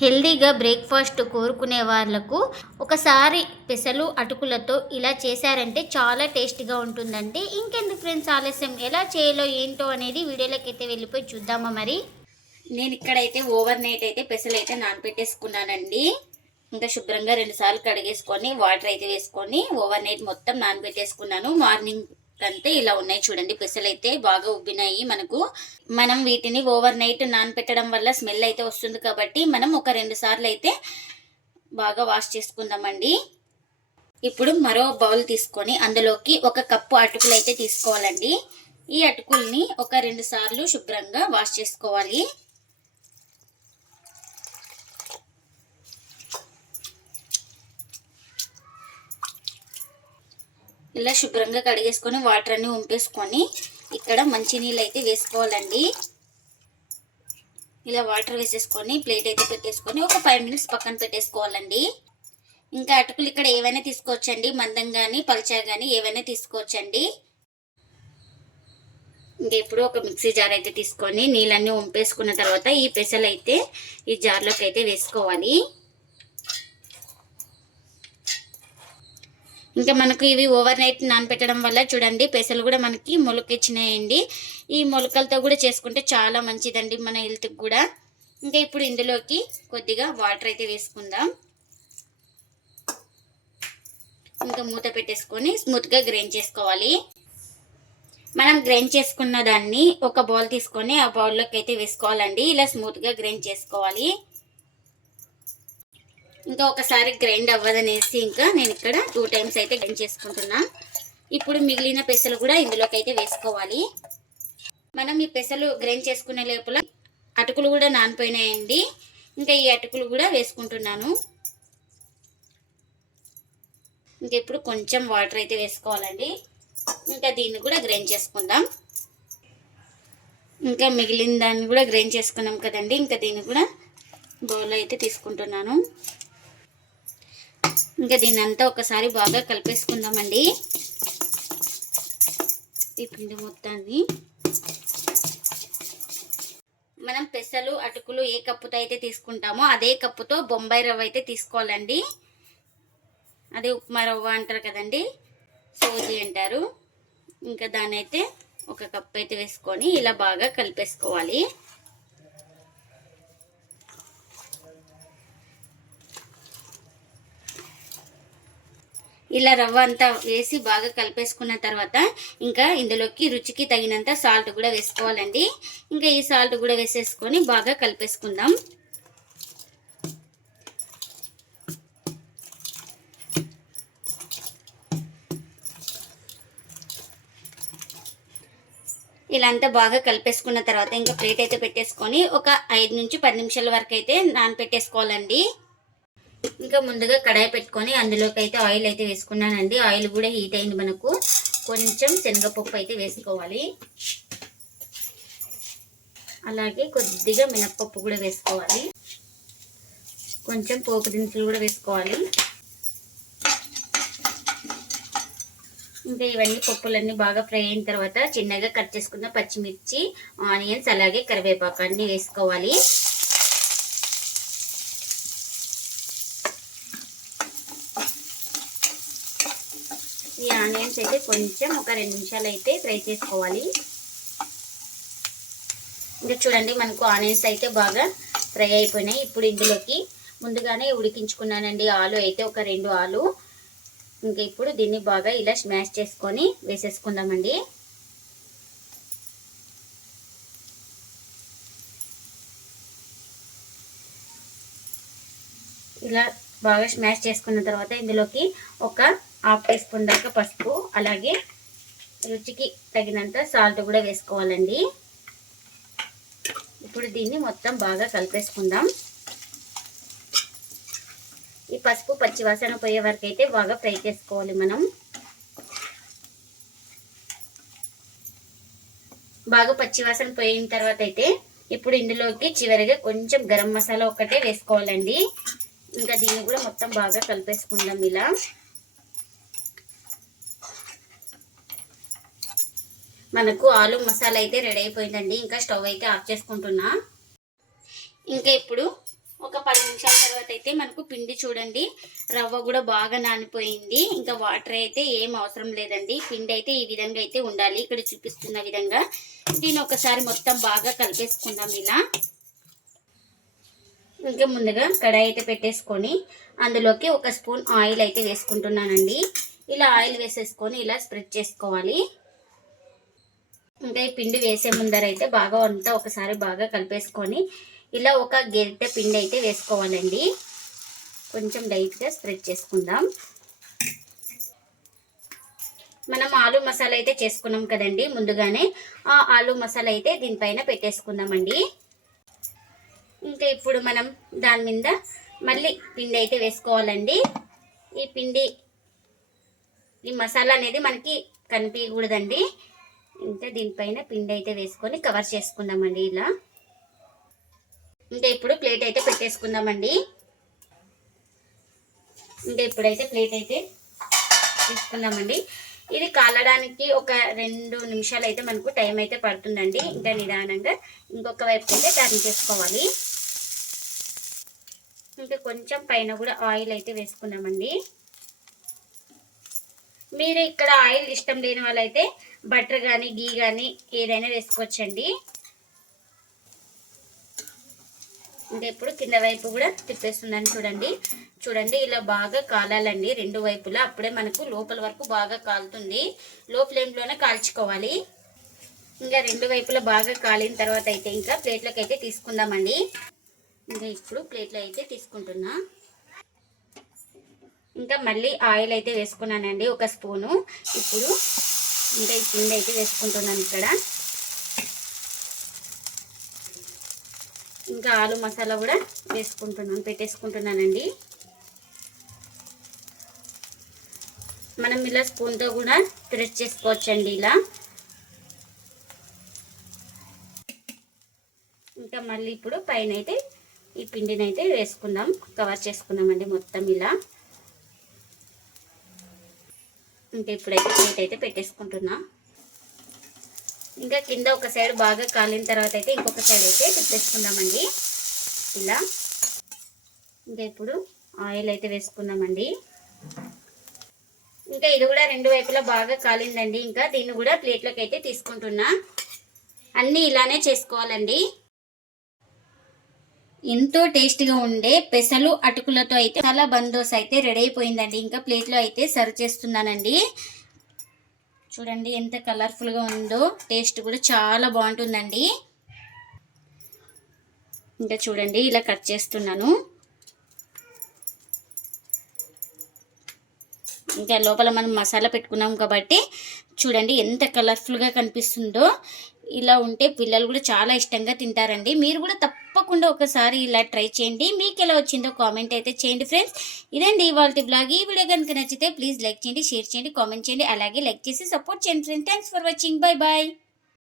హెల్దీగా బ్రేక్ఫాస్ట్ కోరుకునే వాళ్ళకు ఒకసారి పెసలు అటుకులతో ఇలా చేశారంటే చాలా టేస్టీగా ఉంటుందండి. ఇంకెందుకు ఫ్రెండ్స్ ఆలస్యం? ఎలా చేయాలో ఏంటో అనేది వీడియోలోకి అయితే వెళ్ళిపోయి చూద్దామా మరి? నేను ఇక్కడైతే ఓవర్ నైట్ అయితే పెసలు అయితే నానబెట్టేసుకున్నానండి. ఇంకా శుభ్రంగా రెండు సార్లు కడిగేసుకొని వాటర్ అయితే వేసుకొని ఓవర్ నైట్ మొత్తం నానబెట్టేసుకున్నాను. మార్నింగ్ అంతే ఇలా ఉన్నాయి చూడండి. పెసలు అయితే బాగా ఉబ్బినాయి మనకు. మనం వీటిని ఓవర్ నైట్ నానబెట్టడం వల్ల స్మెల్ అయితే వస్తుంది కాబట్టి మనం ఒక రెండు సార్లు అయితే బాగా వాష్ చేసుకుందామండి. ఇప్పుడు మరో బౌల్ తీసుకొని అందులోకి ఒక కప్పు అటుకులు అయితే తీసుకోవాలండి. ఈ అటుకుల్ని ఒక రెండు సార్లు శుభ్రంగా వాష్ చేసుకోవాలి. ఇలా శుభ్రంగా కడిగేసుకొని వాటర్ అన్ని ఉంపేసుకొని ఇక్కడ మంచినీళ్ళు అయితే వేసుకోవాలండి. ఇలా వాటర్ వేసేసుకొని ప్లేట్ అయితే పెట్టేసుకొని ఒక ఫైవ్ మినిట్స్ పక్కన పెట్టేసుకోవాలండి. ఇంకా అటుకులు ఇక్కడ ఏవైనా తీసుకోవచ్చండి? మందం కానీ పలచా కానీ ఏవైనా తీసుకోవచ్చండి. ఇంకా ఇప్పుడు ఒక మిక్సీ జార్ అయితే తీసుకొని నీళ్ళన్నీ ఉంపేసుకున్న తర్వాత ఈ పెసలు అయితే ఈ జార్లోకి అయితే వేసుకోవాలి. ఇంకా మనకు ఇవి ఓవర్ నైట్ నానపెట్టడం వల్ల చూడండి పెసలు కూడా మనకి మొలకెచ్చినాయండి. ఈ మొలకలతో కూడా చేసుకుంటే చాలా మంచిదండి మన హెల్త్కి కూడా. ఇంకా ఇప్పుడు ఇందులోకి కొద్దిగా వాటర్ అయితే వేసుకుందాం. ఇంకా మూత పెట్టేసుకొని స్మూత్గా గ్రైండ్ చేసుకోవాలి. మనం గ్రైండ్ చేసుకున్న దాన్ని ఒక బౌల్ తీసుకొని ఆ బౌల్లోకి అయితే వేసుకోవాలండి. ఇలా స్మూత్గా గ్రైండ్ చేసుకోవాలి. ఇంకా ఒకసారి గ్రైండ్ అవ్వదనేసి ఇంకా నేను ఇక్కడ టూ టైమ్స్ అయితే గ్రైండ్ చేసుకుంటున్నా. ఇప్పుడు మిగిలిన పెసలు కూడా ఇందులోకి అయితే వేసుకోవాలి. మనం ఈ పెసలు గ్రైండ్ చేసుకునే లోపల అటుకులు కూడా నానిపోయినాయండి. ఇంకా ఈ అటుకులు కూడా వేసుకుంటున్నాను. ఇంకా ఇప్పుడు కొంచెం వాటర్ అయితే వేసుకోవాలండి. ఇంకా దీన్ని కూడా గ్రైండ్ చేసుకుందాం. ఇంకా మిగిలిన దాన్ని కూడా గ్రైండ్ చేసుకున్నాం కదండి. ఇంకా దీన్ని కూడా బౌల్ అయితే తీసుకుంటున్నాను. ఇంకా దీన్ని అంతా ఒకసారి బాగా కలిపేసుకుందామండి. ఈ పిండి మొత్తాన్ని. మనం పెసలు అటుకులు ఏ కప్పుతో అయితే తీసుకుంటామో అదే కప్పుతో బొంబాయి రవ్వ అయితే తీసుకోవాలండి. అదే ఉప్మా రవ్వ అంటారు కదండి సోజీ అంటారు. ఇంకా దాన్ని అయితే ఒక కప్పు అయితే వేసుకొని ఇలా బాగా కలిపేసుకోవాలి. ఇలా రవ్వ అంతా వేసి బాగా కలిపేసుకున్న తర్వాత ఇంకా ఇందులోకి రుచికి తగినంత సాల్ట్ కూడా వేసుకోవాలండి. ఇంకా ఈ సాల్ట్ కూడా వేసేసుకొని బాగా కలిపేసుకుందాం. ఇలా అంతా బాగా కలిపేసుకున్న తర్వాత ఇంకా ప్లేట్ అయితే పెట్టేసుకొని ఒక ఐదు నుంచి పది నిమిషాల వరకు అయితే నానపెట్టేసుకోవాలండి. ఇంకా ముందుగా కడాయి పెట్టుకొని అందులోకి అయితే ఆయిల్ అయితే వేసుకున్నానండి. ఆయిల్ కూడా హీట్ అయింది మనకు. కొంచెం శనగపప్పు అయితే వేసుకోవాలి. అలాగే కొద్దిగా మినప్పప్పు కూడా వేసుకోవాలి. కొంచెం పోపు దినుసులు కూడా వేసుకోవాలి. ఇంకా ఇవన్నీ పప్పులన్నీ బాగా ఫ్రై అయిన తర్వాత చిన్నగా కట్ చేసుకున్న పచ్చిమిర్చి ఆనియన్స్ అలాగే కరివేపాకు అన్నీ వేసుకోవాలి ఈ ఆనియన్స్ అయితే కొంచెం ఒక రెండు నిమిషాలు అయితే ఫ్రై చేసుకోవాలి. ఇంకా చూడండి మనకు ఆనియన్స్ అయితే బాగా ఫ్రై అయిపోయినాయి. ఇప్పుడు ఇందులోకి ముందుగానే ఉడికించుకున్నానండి ఆలు. అయితే ఒక రెండు ఆలు. ఇంకా ఇప్పుడు దీన్ని బాగా ఇలా స్మాష్ చేసుకొని వేసేసుకుందామండి. ఇలా బాగా స్మాష్ చేసుకున్న తర్వాత ఇందులోకి ఒక హాఫ్ టీ స్పూన్ దాకా పసుపు అలాగే రుచికి తగినంత సాల్ట్ కూడా వేసుకోవాలండి. ఇప్పుడు దీన్ని మొత్తం బాగా కలిపేసుకుందాం. ఈ పసుపు పచ్చివాసన పోయే వరకు అయితే బాగా ఫ్రై చేసుకోవాలి మనం. బాగా పచ్చివాసన పోయిన తర్వాత అయితే ఇప్పుడు ఇందులోకి చివరిగా కొంచెం గరం మసాలా ఒక్కటే వేసుకోవాలండి. ఇంకా దీన్ని కూడా మొత్తం బాగా కలిపేసుకుందాం ఇలా. మనకు ఆలు మసాలా అయితే రెడీ అయిపోయిందండి. ఇంకా స్టవ్ అయితే ఆఫ్ చేసుకుంటున్నా. ఇంకా ఇప్పుడు ఒక పది నిమిషాల తర్వాత అయితే మనకు పిండి చూడండి. రవ్వ కూడా బాగా నానిపోయింది. ఇంకా వాటర్ అయితే ఏం అవసరం లేదండి. పిండి అయితే ఈ విధంగా అయితే ఉండాలి. ఇక్కడ చూపిస్తున్న విధంగా దీన్ని ఒకసారి మొత్తం బాగా కలిపేసుకుందాం ఇలా. ఇంకా ముందుగా కడాయి అయితే పెట్టేసుకొని అందులోకి ఒక స్పూన్ ఆయిల్ అయితే వేసుకుంటున్నానండి. ఇలా ఆయిల్ వేసేసుకొని ఇలా స్ప్రెడ్ చేసుకోవాలి. ఇంకా ఈ పిండి వేసే ముందర అయితే బాగా అంతా ఒకసారి బాగా కలిపేసుకొని ఇలా ఒక గెరిటె పిండి అయితే వేసుకోవాలండి. కొంచెం లైట్గా స్ప్రెడ్ చేసుకుందాం. మనం ఆలు మసాలా అయితే చేసుకున్నాం కదండి ముందుగానే. ఆ ఆలు మసాలా అయితే దీనిపైన పెట్టేసుకుందామండి. ఇంకా ఇప్పుడు మనం దాని మీద మళ్ళీ పిండి అయితే వేసుకోవాలండి. ఈ పిండి ఈ మసాలా అనేది మనకి కనిపించకూడదండి. ఇంకా దీనిపైన పిండి అయితే వేసుకొని కవర్ చేసుకుందామండి ఇలా. ఇంకా ఇప్పుడు ప్లేట్ అయితే పెట్టేసుకుందామండి. ఇంకా ఇప్పుడైతే ప్లేట్ అయితే తీసుకుందామండి. ఇది కాలడానికి ఒక రెండు నిమిషాలు అయితే మనకు టైం అయితే పడుతుందండి. ఇంకా నిదానంగా ఇంకొక వైపు అయితే టర్న్ చేసుకోవాలి. ఇంకా కొంచెం పైన కూడా ఆయిల్ అయితే వేసుకున్నామండి మీరు ఇక్కడ ఆయిల్ ఇష్టం లేని వాళ్ళైతే బటర్ కానీ గీ కానీ ఏదైనా వేసుకోవచ్చండి. ఇంకా ఇప్పుడు కింద వైపు కూడా తిప్పేస్తున్నాను చూడండి. చూడండి ఇలా బాగా కాలాలండి. రెండు వైపులా అప్పుడే మనకు లోపల వరకు బాగా కాలుతుంది. లో ఫ్లేమ్లోనే కాల్చుకోవాలి. ఇంకా రెండు వైపులా బాగా కాలిన తర్వాత అయితే ఇంకా ప్లేట్లోకి అయితే తీసుకుందామండి. ఇంకా ఇప్పుడు ప్లేట్లో అయితే తీసుకుంటున్నా. ఇంకా మళ్ళీ ఆయిల్ అయితే వేసుకున్నానండి ఒక స్పూను. ఇప్పుడు ఇంకా ఈ పిండి అయితే వేసుకుంటున్నాను ఇక్కడ. ఇంకా ఆలు మసాలా కూడా వేసుకుంటున్నాను పెట్టేసుకుంటున్నానండి. మనం ఇలా స్పూన్తో కూడా ప్రెస్ చేసుకోవచ్చండి ఇలా. ఇంకా మళ్ళీ ఇప్పుడు పైన అయితే ఈ పిండిని అయితే వేసుకుందాం కవర్ చేసుకుందామండి మొత్తం ఇలా. ఇంకా ఇప్పుడైతే ప్లేట్ అయితే పెట్టేసుకుంటున్నా. ఇంకా కింద ఒక సైడ్ బాగా కాలిన తర్వాత అయితే ఇంకొక సైడ్ అయితే తిప్పేసుకుందామండి. ఇలా. ఇంకా ఇప్పుడు ఆయిల్ అయితే వేసుకుందామండి. ఇంకా ఇది కూడా రెండు వైపులా బాగా కాలిందండి. ఇంకా దీన్ని కూడా ప్లేట్లోకి అయితే తీసుకుంటున్నా. అన్నీ ఇలానే చేసుకోవాలండి. ఎంతో టేస్టీగా ఉండే పెసలు అటుకులతో అయితే చాలా బందోస్ అయితే రెడీ అయిపోయిందండి. ఇంకా ప్లేట్లో అయితే సర్వ్ చేస్తున్నానండి. చూడండి ఎంత కలర్ఫుల్గా ఉందో టేస్ట్ కూడా చాలా బాగుంటుందండి. ఇంకా చూడండి ఇలా కట్ చేస్తున్నాను. ఇంకా లోపల మనం మసాలా పెట్టుకున్నాం కాబట్టి చూడండి ఎంత కలర్ఫుల్గా కనిపిస్తుందో. ఇలా ఉంటే పిల్లలు కూడా చాలా ఇష్టంగా తింటారండి. మీరు కూడా తప్పకుండా ఒకసారి ఇలా ట్రై చేయండి. మీకు ఎలా వచ్చిందో కామెంట్ అయితే చేయండి ఫ్రెండ్స్. ఇదండి ఇవాళ బ్లాగ్. ఈ వీడియో కనుక నచ్చితే ప్లీజ్ లైక్ చేయండి షేర్ చేయండి కామెంట్ చేయండి. అలాగే లైక్ చేసి సపోర్ట్ చేయండి friends. Thanks for watching. Bye bye.